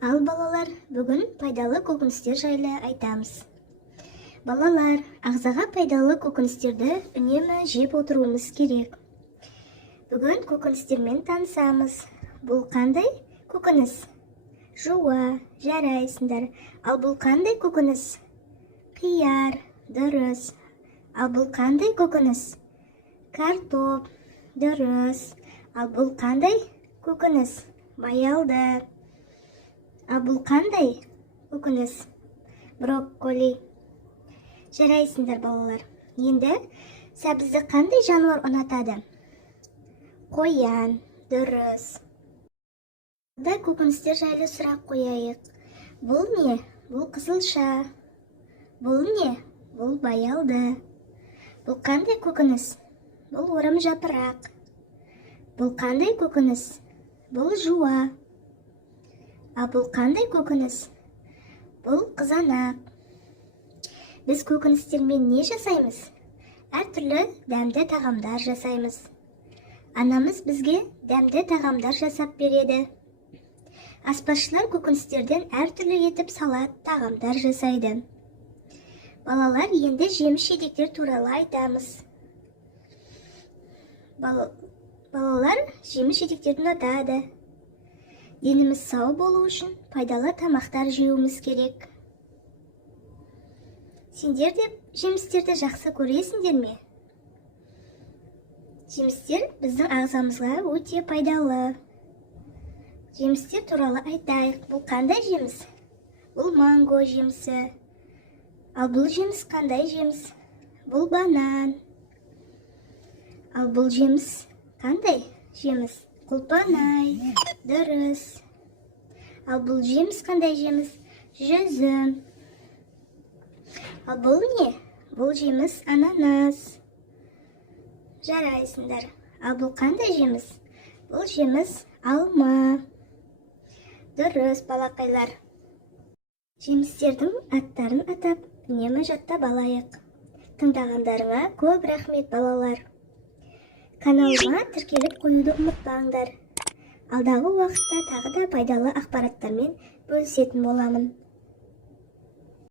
Ал балалар, бүгін пайдалы көкөністер жайлы айтамыз. Балалар, ағзаға пайдалы көкөністерді үнемі жеп отыруымыз керек. Бүгін көкөністермен танысамыз. Бұл қандай көкөніс? Жуа, жарайсыңдар. Ал бұл қандай көкөніс? Қияр, дұрыс. Ал бұл қандай көкөніс? Картоп, дұрыс. Ал бұл қандай көкөніс? Баялды. Ал бұл қандай көкөніс? Брокколи. Жарайсыңдар балалар. Енді сәбізді қандай жануар ұнатады? Қоян, дұрыс. Да көкөністер жайлы сұрақ қояйық. Бұл не? Бұл қызылша. Бұл не? Бұл баялды. Бұл қандай көкөніс? Бұл орым жапырақ. Бұл қандай көкөніс? Бұл жуа. А бұл қандай көкөніс? Бұл қызанақ. Біз көкөністермен не жасаймыз? Әртүрлі дәмді тағамдар жасаймыз. Анамыз бізге дәмді тағамдар жасап береді. Аспазшылар көкөністерден әртүрлі етіп салат тағамдар жасайды. Балалар, енді жеміс-жидектер туралы айтамыз. Балалар жеміс-жидектерді ұнатады. Деніміз сау болу үшін пайдалы тамақтар жеуіміз керек. Сендер де жемістерді жақсы көресіңдер ме? Жемістер біздің ағзамызға өте пайдалы. Жемістер туралы айтайық. Бұл қандай жеміс? Бұл манго жемісі. Ал бұл жеміс қандай жеміс? Бұл банан. Ал бұл жеміс қандай жеміс? Құлпанай. Дұрыс. Ал бұл жеміс қандай жеміс? Жүзім. Ал бұл не? Бұл жеміс ананас. Жарайсыңдар. Ал бұл қандай жеміс? Бұл жеміс алма. Дұрыс, балақайлар. Жемістердің аттарын атап, үнемі жаттап алайық. Тыңдағандарыңа көп рахмет, балалар. Каналыма тіркеліп қоюды ұмытпаңдар. Алдағы уақытта тағы да пайдалы ақпараттармен бөлісетін боламын.